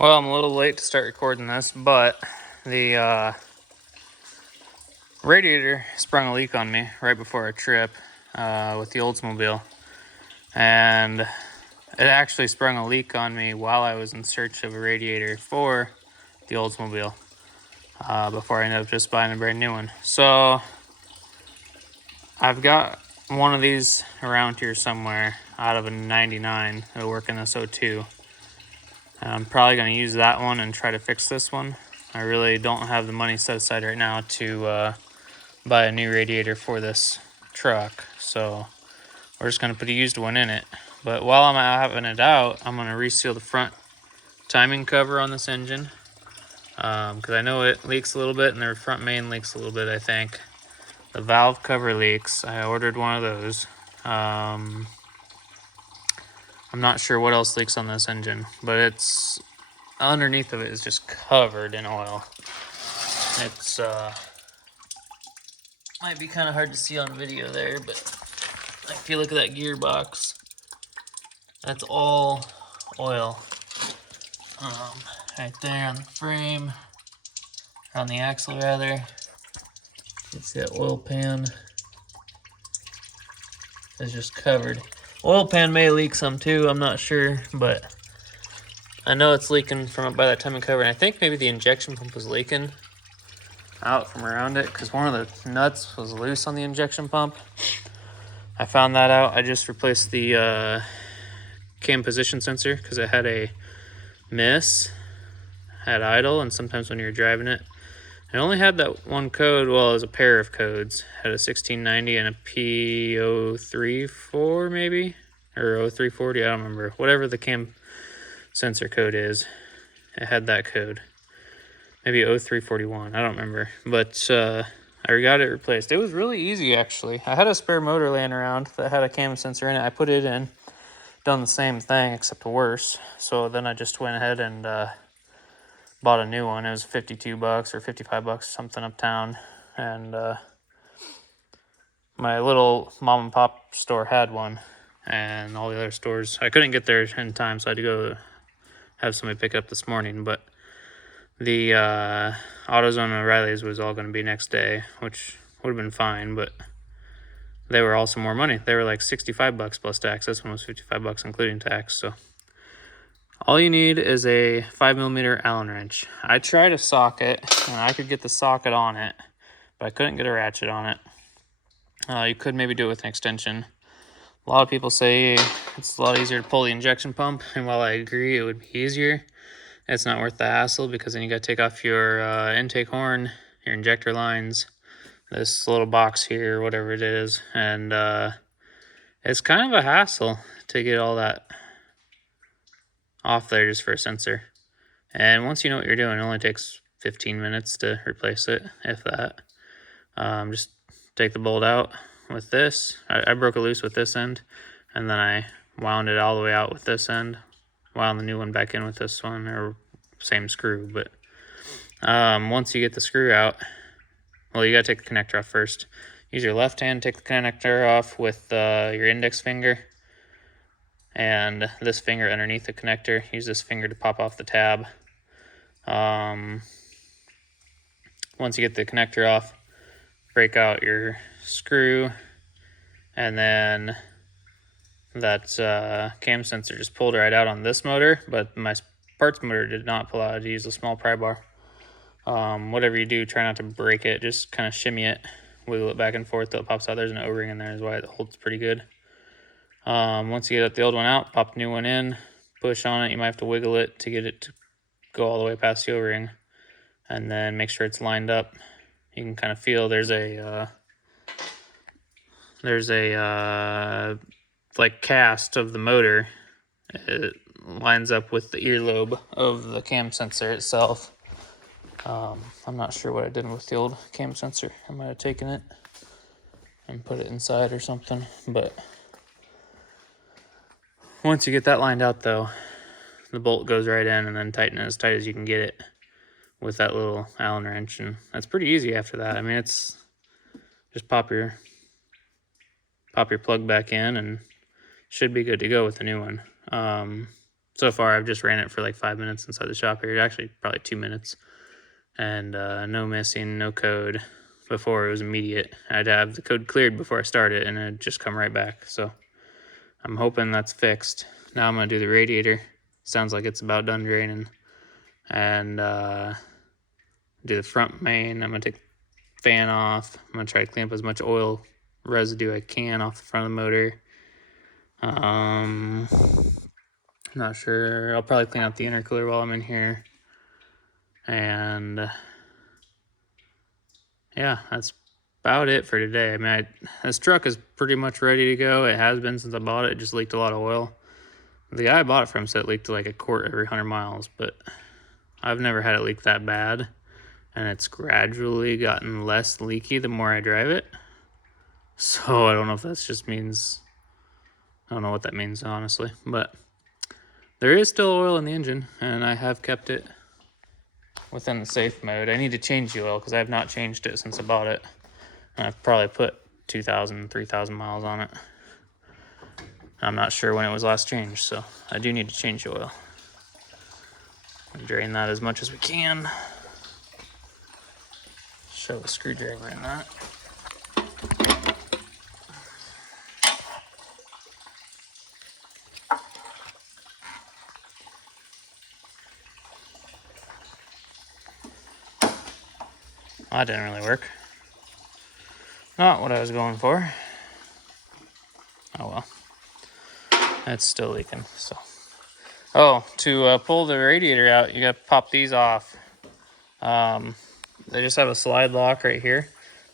Well, I'm a little late to start recording this, but the radiator sprung a leak on me right before a trip with the Oldsmobile. And it actually sprung a leak on me while I was in search of a radiator for the Oldsmobile before I ended up just buying a brand new one. So I've got one of these around here somewhere out of a 99 that'll work in this 02. I'm probably going to use that one and try to fix this one. I really don't have the money set aside right now to buy a new radiator for this truck, so we're just going to put a used one in it. But while I'm having it out, I'm going to reseal the front timing cover on this engine because I know it leaks a little bit and the front main leaks a little bit, I think. The valve cover leaks. I ordered one of those. I'm not sure what else leaks on this engine, but it's underneath of it is just covered in oil. It's might be kind of hard to see on video there, but if you look at that gearbox, that's all oil. Right there on the frame, on the axle rather. You see that oil pan is just covered. Oil pan may leak some too, I'm not sure, but I know it's leaking from up by that timing cover, and I think maybe the injection pump was leaking out from around it because one of the nuts was loose on the injection pump. I found that out. I just replaced the cam position sensor because it had a miss, had idle, and sometimes when you're driving it, it only had that one code. Well, it was a pair of codes. It had a 1690 and a P0341 maybe, or 0340. I don't remember. Whatever the cam sensor code is, it had that code. Maybe 0341. I don't remember. But I got it replaced. It was really easy actually. I had a spare motor laying around that had a cam sensor in it. I put it in, done the same thing except worse. So then I just went ahead and bought a new one. It was $52 or $55 something uptown, and my little mom and pop store had one, and all the other stores I couldn't get there in time, so I had to go have somebody pick it up this morning. But the AutoZone and O'Reilly's was all going to be next day, which would have been fine, but they were also more money. They were like $65 plus tax. This one was $55 including tax. So all you need is a 5mm Allen wrench. I tried a socket, and I could get the socket on it, but I couldn't get a ratchet on it. You could maybe do it with an extension. A lot of people say it's a lot easier to pull the injection pump, and while I agree it would be easier, it's not worth the hassle because then you got to take off your intake horn, your injector lines, this little box here, whatever it is, and it's kind of a hassle to get all that off there just for a sensor. And once you know what you're doing, it only takes 15 minutes to replace it, if that. Just take the bolt out with this. I broke it loose with this end, and then I wound it all the way out with this end, wound the new one back in with this one, or same screw. But once you get the screw out, well, you gotta take the connector off first. Use your left hand, take the connector off with your index finger, and this finger underneath the connector. Use this finger to pop off the tab. Once you get the connector off, break out your screw, and then that cam sensor just pulled right out on this motor, but my parts motor did not pull out. I had to use a small pry bar. Whatever you do, try not to break it. Just kind of shimmy it, wiggle it back and forth till it pops out. There's an O-ring in there, is why it holds pretty good. Once you get the old one out, pop the new one in, push on it. You might have to wiggle it to get it to go all the way past the O-ring, and then make sure it's lined up. You can kind of feel there's a like cast of the motor. It lines up with the earlobe of the cam sensor itself. I'm not sure what I did with the old cam sensor. I might have taken it and put it inside or something, but once you get that lined out though, the bolt goes right in, and then tighten it as tight as you can get it with that little Allen wrench, and that's pretty easy after that. I mean, it's just pop your plug back in and should be good to go with the new one. So far, I've just ran it for like 5 minutes inside the shop here. Actually, probably 2 minutes. And no missing, no code. Before it was immediate. I'd have the code cleared before I started, and it'd just come right back. So I'm hoping that's fixed. Now I'm gonna do the radiator. Sounds like it's about done draining. And do the front main. I'm gonna take the fan off. I'm gonna try to clean up as much oil residue I can off the front of the motor. Not sure. I'll probably clean out the intercooler while I'm in here. And yeah, that's about it for today. I mean, this truck is pretty much ready to go. It has been since I bought it. It just leaked a lot of oil. The guy I bought it from said it leaked like a quart every 100 miles, but I've never had it leak that bad. And it's gradually gotten less leaky the more I drive it. So I don't know if that just means, I don't know what that means, honestly. But there is still oil in the engine, and I have kept it within the safe mode. I need to change the oil because I have not changed it since I bought it. And I've probably put 2,000, 3,000 miles on it. I'm not sure when it was last changed, so I do need to change the oil. And drain that as much as we can. Shove a screwdriver in that. That didn't really work. Not what I was going for. Oh well. It's still leaking, so. Oh, to pull the radiator out, you gotta pop these off. They just have a slide lock right here.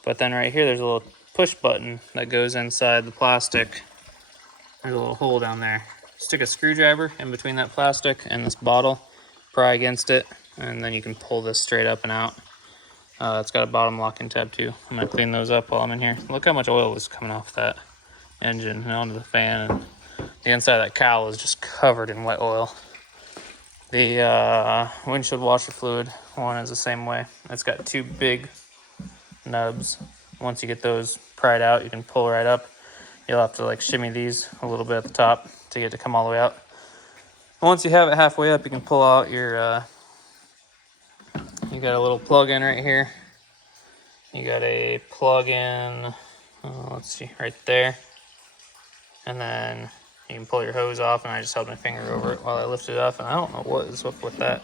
But then right here, there's a little push button that goes inside the plastic. There's a little hole down there. Stick a screwdriver in between that plastic and this bottle, pry against it, and then you can pull this straight up and out. It's got a bottom locking tab too. I'm gonna clean those up while I'm in here. Look how much oil was coming off that engine and onto the fan, and the inside of that cowl is just covered in wet oil. The windshield washer fluid one is the same way. It's got two big nubs. Once you get those pried out, you can pull right up. You'll have to like shimmy these a little bit at the top to get it to come all the way out. Once you have it halfway up, you can pull out your you got a little plug-in right here. You got a plug-in, let's see, right there. And then you can pull your hose off, and I just held my finger over it while I lifted it up, and I don't know what is up with that.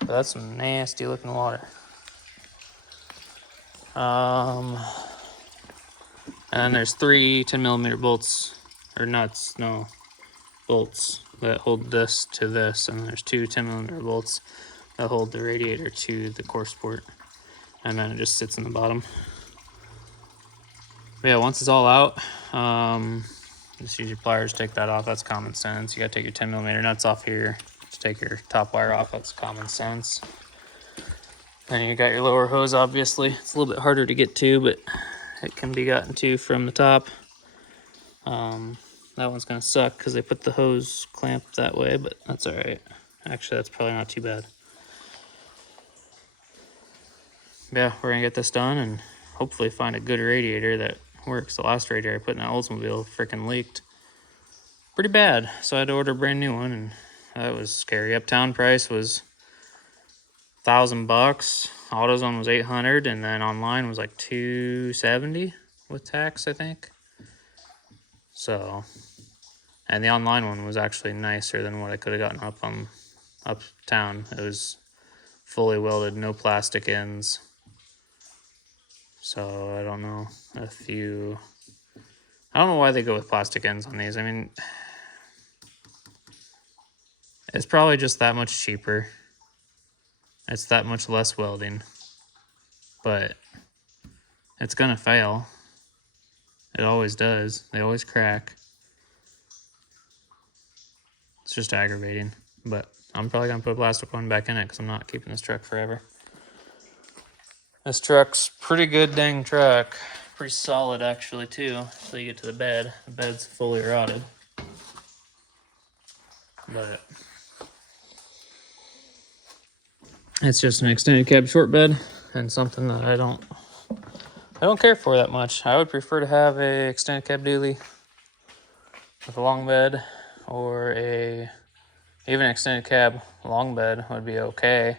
But that's some nasty looking water. And then there's 3 10mm bolts, or nuts, no, bolts that hold this to this, and there's 2 10mm bolts that hold the radiator to the core support, and then it just sits in the bottom. But yeah, once it's all out, just use your pliers to take that off. That's common sense. You gotta take your 10mm nuts off here to take your top wire off. That's common sense. Then you got your lower hose, obviously. It's a little bit harder to get to, but it can be gotten to from the top. That one's gonna suck because they put the hose clamp that way, but that's all right. Actually, that's probably not too bad. Yeah, we're gonna get this done and hopefully find a good radiator that works. The last radiator I put in that Oldsmobile freaking leaked pretty bad, so I had to order a brand new one, and that was scary. Uptown price was $1,000. AutoZone was $800, and then online was like $270 with tax, I think. So, and the online one was actually nicer than what I could have gotten uptown. It was fully welded, no plastic ends. So I don't know I don't know why they go with plastic ends on these. I mean, it's probably just that much cheaper. It's that much less welding, but it's gonna fail. It always does. They always crack. It's just aggravating, but I'm probably gonna put a plastic one back in it because I'm not keeping this truck forever. This truck's pretty good dang truck. Pretty solid actually too, until you get to the bed. The bed's fully rotted. But it's just an extended cab short bed and something that I don't care for that much. I would prefer to have a extended cab dually with a long bed or a Even extended cab long bed would be okay.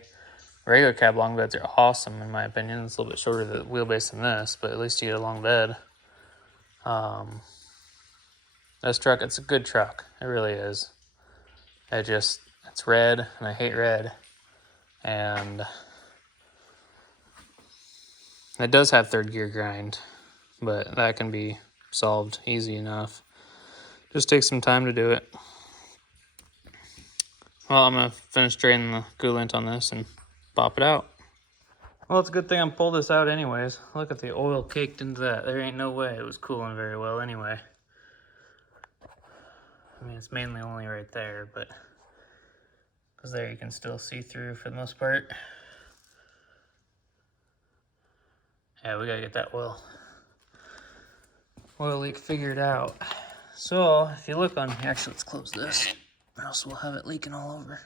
Regular cab long beds are awesome in my opinion. It's a little bit shorter the wheelbase than this, but at least you get a long bed. This truck, it's a good truck. It really is. It's red, and I hate red. And it does have third gear grind, but that can be solved easy enough. Just take some time to do it. Well, I'm gonna finish draining the coolant on this and pop it out. Well, it's a good thing I pulled this out anyways. Look at the oil caked into that. There ain't no way it was cooling very well anyway. I mean, it's mainly only right there, but because there you can still see through for the most part. Yeah, we gotta get that oil leak figured out. So if you look on here, actually let's close this, or else we'll have it leaking all over.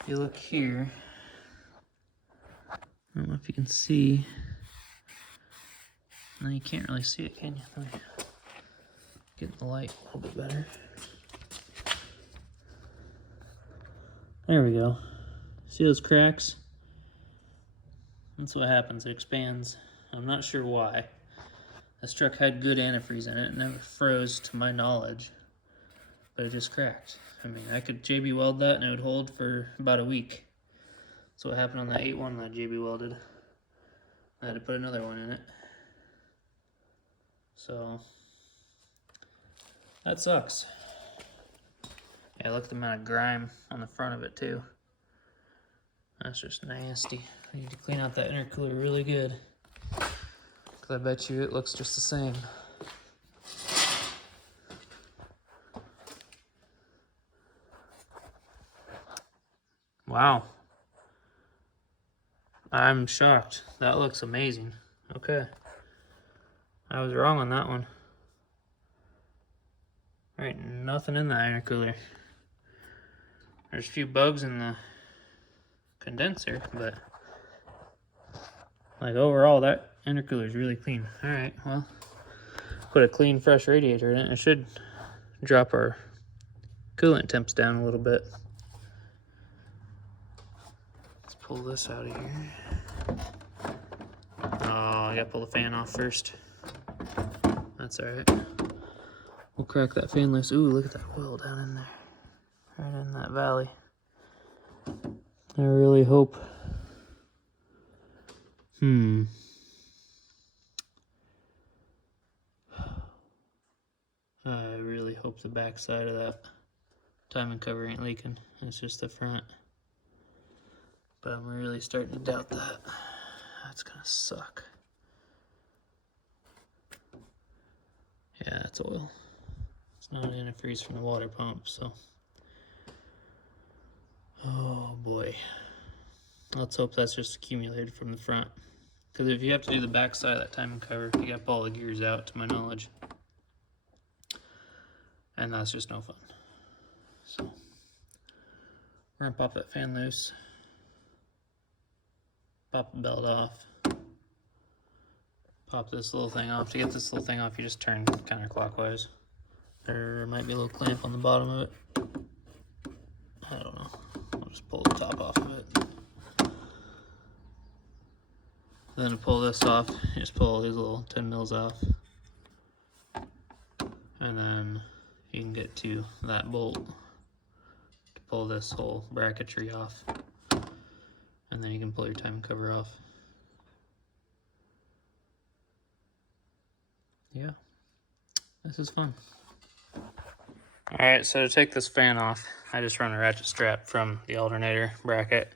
If you look here, I don't know if you can see. No, you can't really see it, can you? Let me get the light a little bit better. There we go. See those cracks? That's what happens, it expands. I'm not sure why. This truck had good antifreeze in it, never froze to my knowledge, but it just cracked. I mean, I could JB weld that and it would hold for about a week. That's what happened on that 8-1 that JB welded. I had to put another one in it. So, that sucks. Yeah, look at the amount of grime on the front of it too. That's just nasty. I need to clean out that intercooler really good, because I bet you it looks just the same. Wow. I'm shocked. That looks amazing. Okay. I was wrong on that one. There ain't nothing in that intercooler. There's a few bugs in the condenser, but like overall that intercooler is really clean. All right, well, put a clean fresh radiator in it. It should drop our coolant temps down a little bit. Let's pull this out of here. Oh, I gotta pull the fan off first. That's all right. We'll crack that fan loose. Ooh, look at that oil down in there, right in that valley. I really hope. I really hope the back side of that timing cover ain't leaking. It's just the front. But I'm really starting to doubt that. That's gonna suck. Yeah, it's oil. It's not antifreeze from the water pump, so. Oh boy. Let's hope that's just accumulated from the front. Because if you have to do the back side of that timing cover, you gotta pull all the gears out, to my knowledge. And that's just no fun. So, we're gonna pop that fan loose. Pop the belt off. Pop this little thing off. To get this little thing off, you just turn counterclockwise. There might be a little clamp on the bottom of it. I don't know. I'll just pull the top off of it. Then to pull this off, you just pull these little 10 mils off. And then you can get to that bolt to pull this whole bracketry off. And then you can pull your timing cover off. Yeah, this is fun. Alright, so to take this fan off, I just run a ratchet strap from the alternator bracket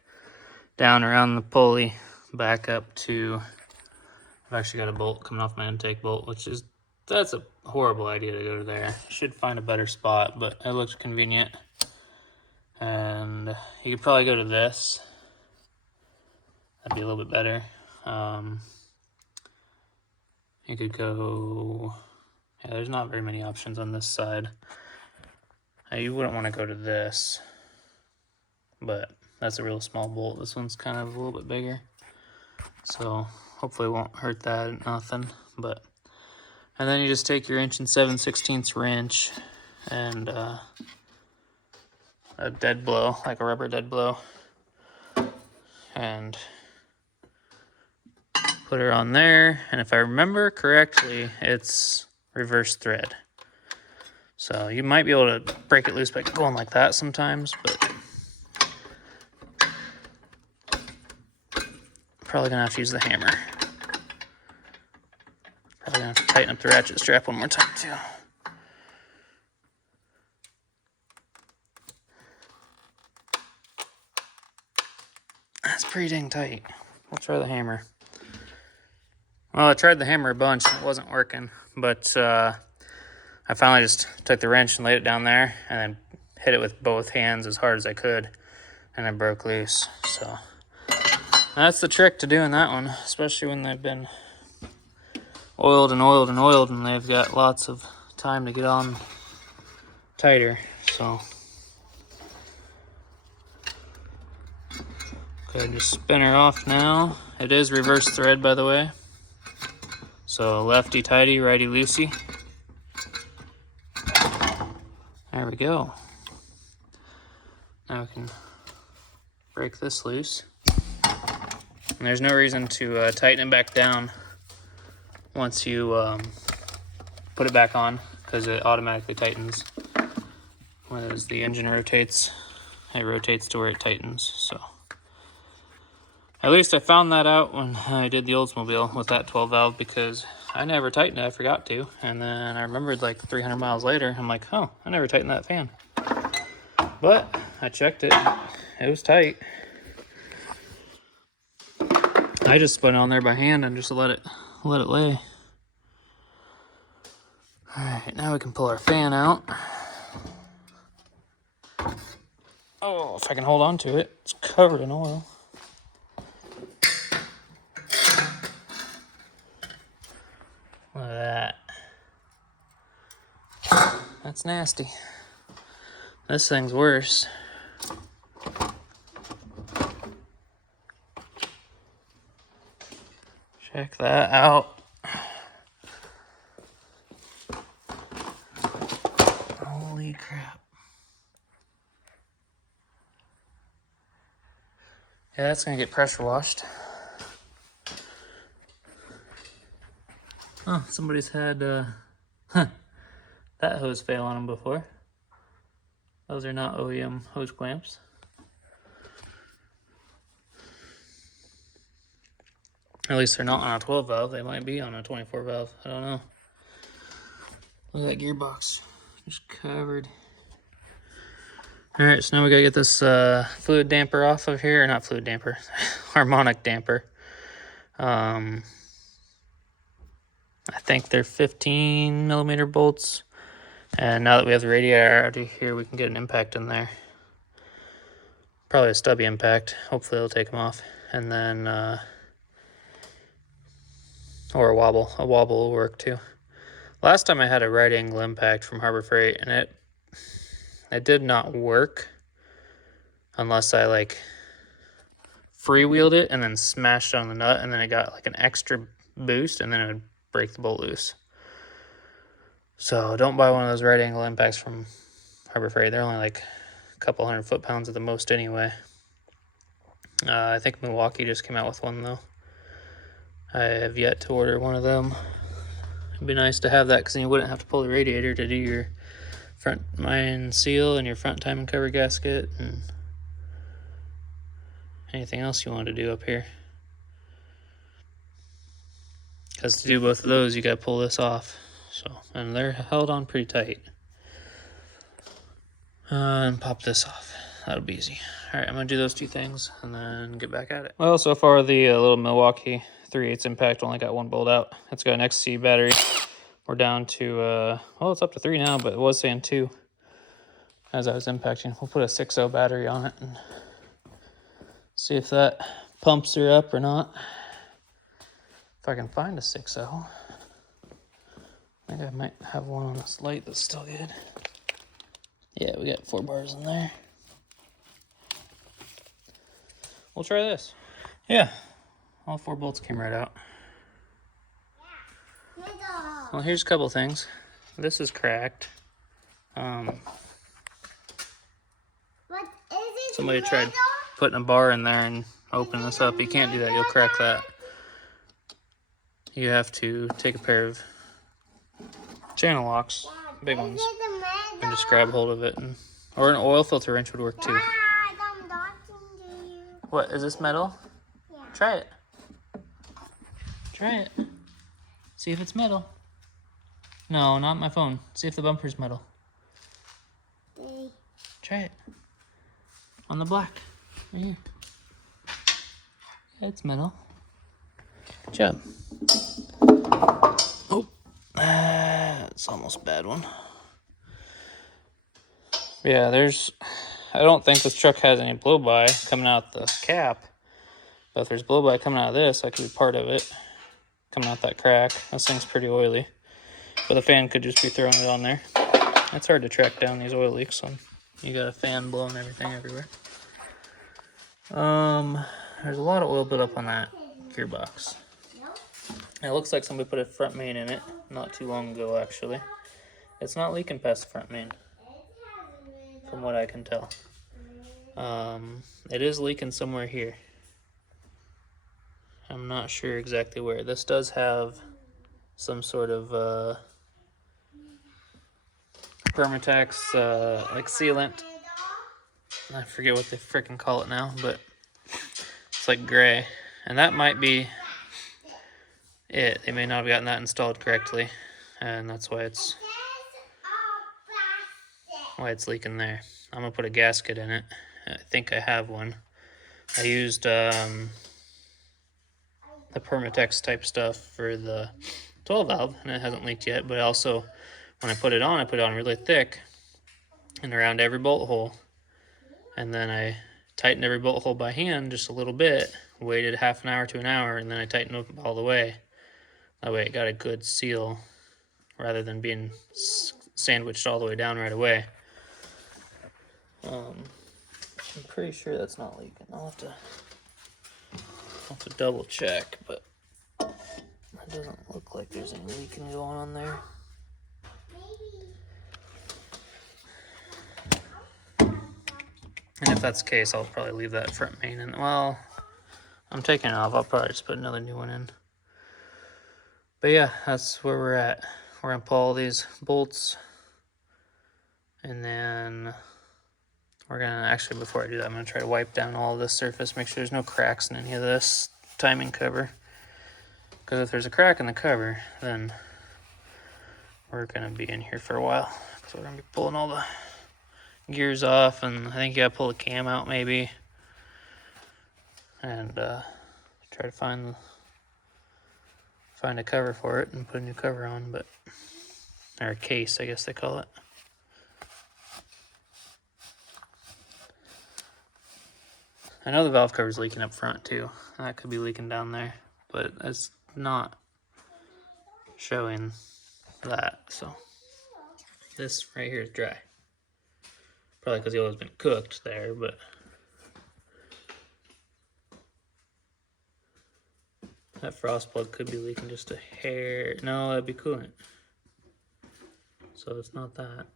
down around the pulley, back up to, I've actually got a bolt coming off my intake bolt, that's a horrible idea to go to there. Should find a better spot, but it looks convenient. And you could probably go to this. That'd be a little bit better. You could go, yeah, there's not very many options on this side. You wouldn't want to go to this, but that's a real small bolt. This one's kind of a little bit bigger, so hopefully it won't hurt that, nothing. But And then you just take your 1 7/16 wrench and a dead blow, like a rubber dead blow, and put her on there. And if I remember correctly, it's reverse thread. So you might be able to break it loose by going like that sometimes, but probably gonna have to use the hammer. Probably gonna have to tighten up the ratchet strap one more time too. That's pretty dang tight. We'll try the hammer. Well, I tried the hammer a bunch and it wasn't working, but I finally just took the wrench and laid it down there and then hit it with both hands as hard as I could, and it broke loose. So that's the trick to doing that one, especially when they've been oiled and oiled and oiled and they've got lots of time to get on tighter. So go ahead and just spin her off now. It is reverse thread, by the way. So lefty tighty, righty loosey. There we go. Now we can break this loose. And there's no reason to tighten it back down once you put it back on, because it automatically tightens. As the engine rotates, it rotates to where it tightens. So at least I found that out when I did the Oldsmobile with that 12 valve, because I never tightened it. I forgot to. And then I remembered like 300 miles later, I'm like, oh, I never tightened that fan. But I checked it. It was tight. I just put it on there by hand and just let it lay. All right, now we can pull our fan out. Oh, if I can hold on to it. It's covered in oil. Look at that. That's nasty. This thing's worse. Check that out. Holy crap. Yeah, that's gonna get pressure washed. Oh, somebody's had that hose fail on them before. Those are not OEM hose clamps. At least they're not on a 12 valve. They might be on a 24 valve. I don't know. Look at that gearbox. Just covered. Alright, so now we gotta get this fluid damper off of here. Or not fluid damper. Harmonic damper. I think they're 15 millimeter bolts. And now that we have the radiator out of here, we can get an impact in there. Probably a stubby impact. Hopefully it'll take them off. And then, or a wobble. A wobble will work too. Last time I had a right angle impact from Harbor Freight, and it did not work unless I like freewheeled it and then smashed on the nut, and then it got like an extra boost, and then it would break the bolt loose. So don't buy one of those right angle impacts from Harbor Freight. They're only like a couple 100 foot-pounds at the most anyway. I think Milwaukee just came out with one though. I have yet to order one of them. It'd be nice to have that, because then you wouldn't have to pull the radiator to do your front mine seal and your front timing cover gasket and anything else you want to do up here. Because to do both of those, you got to pull this off. So, and they're held on pretty tight. And pop this off. That'll be easy. All right, I'm gonna do those two things and then get back at it. Well, so far the little Milwaukee 3/8 impact only got one bolt out. It's got an XC battery. We're down to, well, it's up to 3 now, but it was saying 2 as I was impacting. We'll put a 6.0 battery on it and see if that pumps her up or not. If I can find a 6.0. I think I might have one on this light that's still good. Yeah, we got 4 bars in there. We'll try this. Yeah, all 4 bolts came right out. well, here's a couple things. This is cracked. What is it? Somebody tried putting a bar in there and opening this up. You can't do that. You'll crack that. You have to take a pair of channel locks, big ones, and just grab hold of it. Or an oil filter wrench would work too. Dad, I'm talking to you. What, is this metal? Yeah. Try it. Try it. See if it's metal. No, not my phone. See if the bumper's metal. Okay. Try it. On the black. Right here. Yeah, it's metal. Good job. Oh, it's almost a bad one. Yeah, I don't think this truck has any blow-by coming out the cap. But if there's blow-by coming out of this, that could be part of it. Coming out that crack. This thing's pretty oily. But the fan could just be throwing it on there. It's hard to track down these oil leaks, so you got a fan blowing everything everywhere. There's a lot of oil built up on that gearbox. It looks like somebody put a front main in it not too long ago, actually. It's not leaking past the front main, from what I can tell. It is leaking somewhere here. I'm not sure exactly where. This does have some sort of Permatex like sealant. I forget what they freaking call it now, but it's like gray. And that might be it. They may not have gotten that installed correctly, and that's why it's leaking there. I'm gonna put a gasket in it. I think I have one. I used the Permatex type stuff for the 12 valve, and it hasn't leaked yet. But also, when I put it on really thick and around every bolt hole. And then I tightened every bolt hole by hand just a little bit, waited half an hour to an hour, and then I tightened it all the way. That way it got a good seal rather than being sandwiched all the way down right away. I'm pretty sure that's not leaking. I'll have to double check, but it doesn't look like there's any leaking going on there. And if that's the case, I'll probably leave that front main in. Well, I'm taking it off. I'll probably just put another new one in. But yeah, that's where we're at. We're going to pull all these bolts. And then we're going to, actually before I do that, I'm going to try to wipe down all of this surface, make sure there's no cracks in any of this timing cover. Because if there's a crack in the cover, then we're going to be in here for a while. So we're going to be pulling all the gears off, and I think you gotta pull the cam out maybe, and try to find a cover for it and put a new cover on, or a case, I guess they call it. I know the valve cover's leaking up front too. That could be leaking down there, but it's not showing that. So this right here is dry. Probably because the oil's been cooked there, but that frost plug could be leaking just a hair. No, that'd be coolant. So it's not that.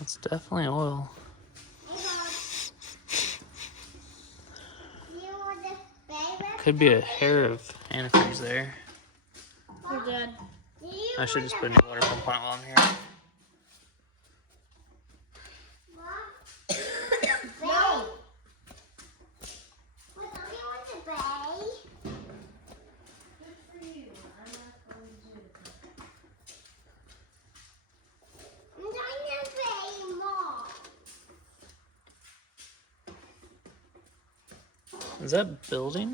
It's definitely oil. Could be a hair of antifreeze there. You're dead. I should just put a new water pump on it while I'm here. No. What do you want to bay? Good for you. I'm not going to do it. I'm trying to bay more. Is that building?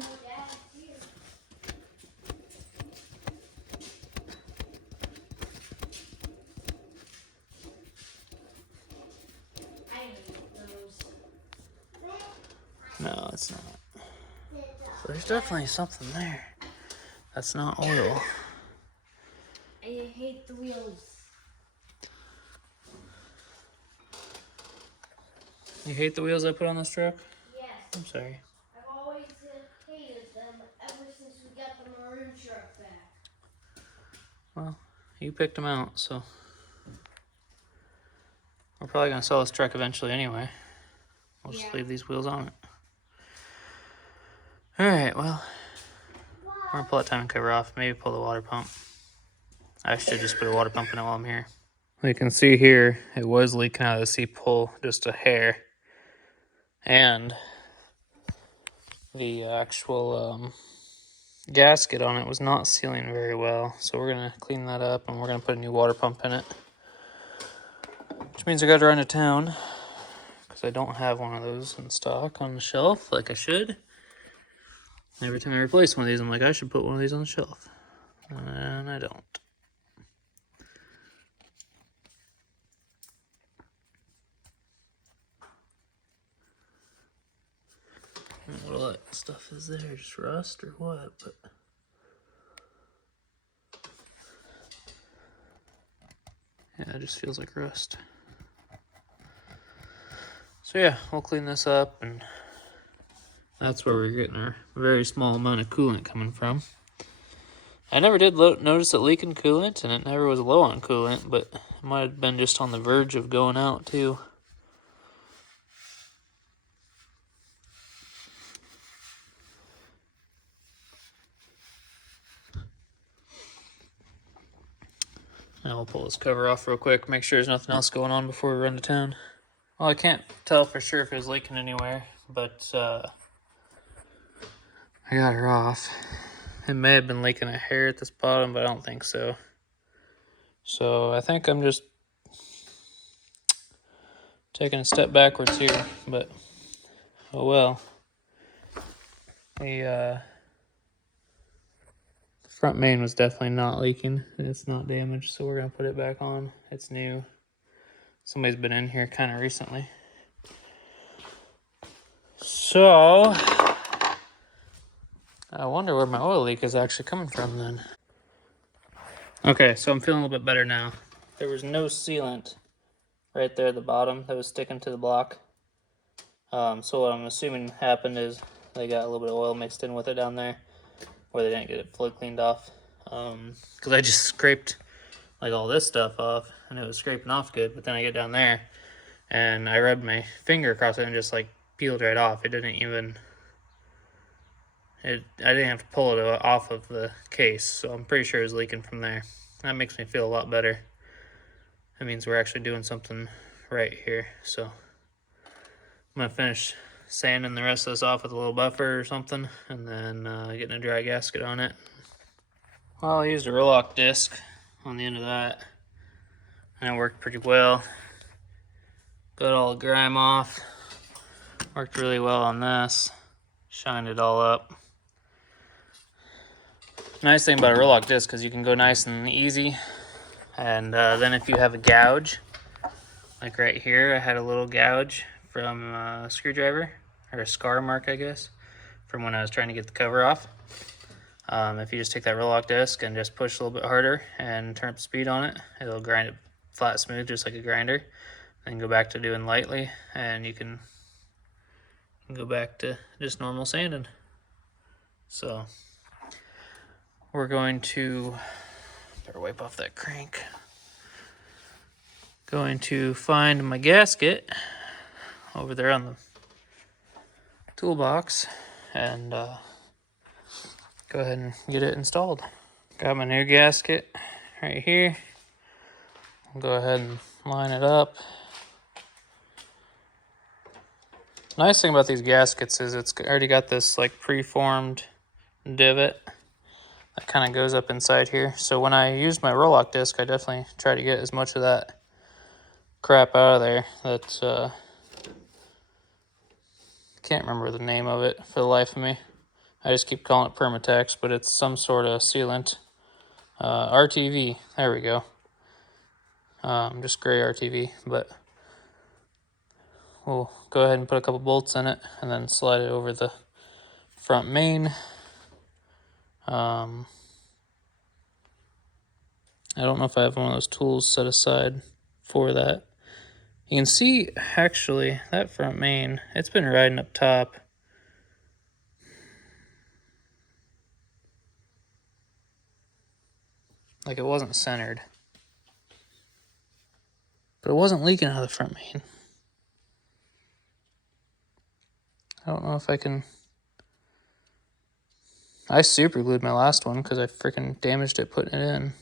No, it's not. So there's definitely something there. That's not oil. I hate the wheels. You hate the wheels I put on this truck? Yes. I'm sorry. I've always hated them ever since we got the maroon truck back. Well, you picked them out, so we're probably gonna sell this truck eventually anyway. We'll just leave these wheels on it. All right, well, we're gonna pull that timing cover off. Maybe pull the water pump. I should just put a water pump in it while I'm here. You can see here, it was leaking out of the seat pull just a hair. And the actual gasket on it was not sealing very well. So we're gonna clean that up and we're gonna put a new water pump in it. Which means I gotta run to town because I don't have one of those in stock on the shelf like I should. Every time I replace one of these, I'm like, I should put one of these on the shelf. And I don't. I don't know what that stuff is there, just rust or what, but yeah, it just feels like rust. So yeah, we'll clean this up, and that's where we're getting our very small amount of coolant coming from. I never did notice it leaking coolant, and it never was low on coolant, but it might have been just on the verge of going out too. Now we'll pull this cover off real quick, make sure there's nothing else going on before we run to town. Well, I can't tell for sure if it was leaking anywhere, but I got her off. It may have been leaking a hair at this bottom, but I don't think so. So I think I'm just taking a step backwards here, but oh well. The front main was definitely not leaking, and it's not damaged, so we're gonna put it back on. It's new. Somebody's been in here kind of recently. So I wonder where my oil leak is actually coming from then. Okay, so I'm feeling a little bit better now. There was no sealant right there at the bottom that was sticking to the block. So what I'm assuming happened is they got a little bit of oil mixed in with it down there, or they didn't get it fully cleaned off. Because I just scraped like all this stuff off, and it was scraping off good. But then I get down there, and I rubbed my finger across it and just like peeled right off. It didn't even. I didn't have to pull it off of the case, so I'm pretty sure it was leaking from there. That makes me feel a lot better. That means we're actually doing something right here. So I'm gonna finish sanding the rest of this off with a little buffer or something, and then getting a dry gasket on it. Well, I used a Roloc disc on the end of that, and it worked pretty well. Got all the grime off. Worked really well on this. Shined it all up. Nice thing about a Roloc disc is you can go nice and easy. And then if you have a gouge, like right here, I had a little gouge from a screwdriver, or a scar mark, I guess, from when I was trying to get the cover off. If you just take that Roloc disc and just push a little bit harder and turn up the speed on it, it'll grind it flat smooth just like a grinder. Then go back to doing lightly, and you can go back to just normal sanding. So we're going to, better wipe off that crank. Going to find my gasket over there on the toolbox and go ahead and get it installed. Got my new gasket right here. I'll go ahead and line it up. Nice thing about these gaskets is it's already got this like preformed divot that kind of goes up inside here. So when I use my Roloc disc, I definitely try to get as much of that crap out of there. That can't remember the name of it for the life of me. I just keep calling it Permatex, but it's some sort of sealant. RTV, there we go. Just gray RTV, but we'll go ahead and put a couple bolts in it and then slide it over the front main. I don't know if I have one of those tools set aside for that, You can see, actually, that front main, it's been riding up top. Like it wasn't centered. But it wasn't leaking out of the front main. I don't know if I can... I super glued my last one because I freaking damaged it putting it in.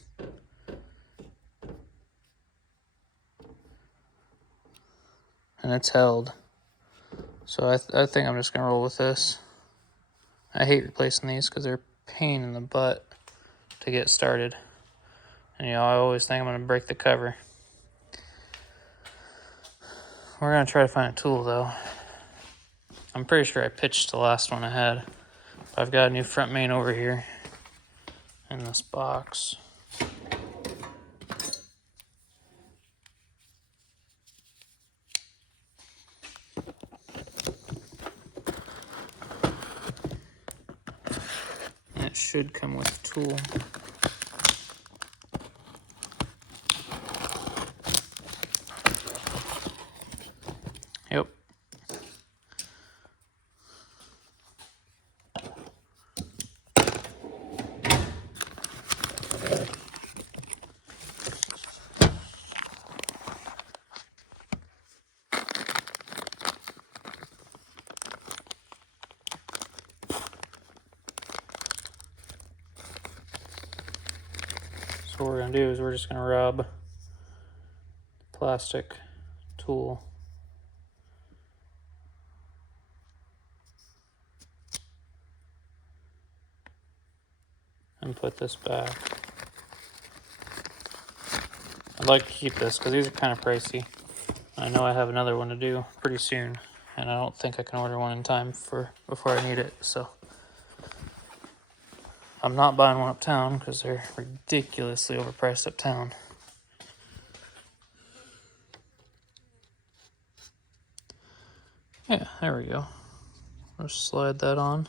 And it's held. So I think I'm just going to roll with this. I hate replacing these because they're a pain in the butt to get started. And you know, I always think I'm going to break the cover. We're going to try to find a tool though. I'm pretty sure I pitched the last one I had. I've got a new front main over here in this box. And it should come with a tool. Yep. So what we're going to do is we're just going to rub the plastic tool and put this back. I'd like to keep this because these are kind of pricey. I know I have another one to do pretty soon, and I don't think I can order one in time for before I need it, so I'm not buying one uptown because they're ridiculously overpriced uptown. Yeah, there we go. Just slide that on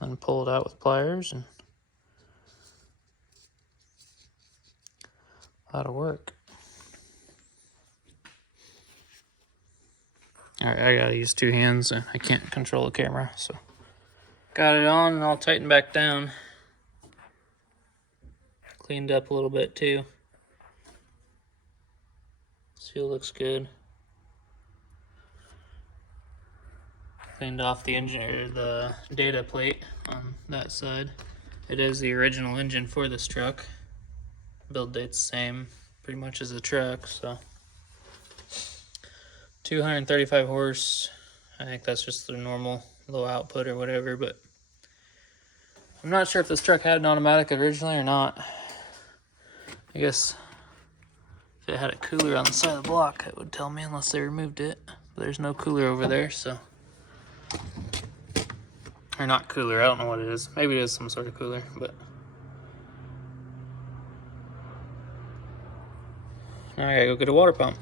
and pull it out with pliers, and that'll work. Alright, I gotta use two hands and I can't control the camera, so. Got it on and I'll tighten back down. Cleaned up a little bit too. Seal looks good. Cleaned off the engine, or the data plate on that side. It is the original engine for this truck. Build date's the same pretty much as the truck, so 235 horse. I think that's just the normal low output or whatever, but I'm not sure if this truck had an automatic originally or not. I guess if it had a cooler on the side of the block, it would tell me, unless they removed it. But there's no cooler over there, so. Or not cooler, I don't know what it is. Maybe it is some sort of cooler, but. Now I gotta go get a water pump.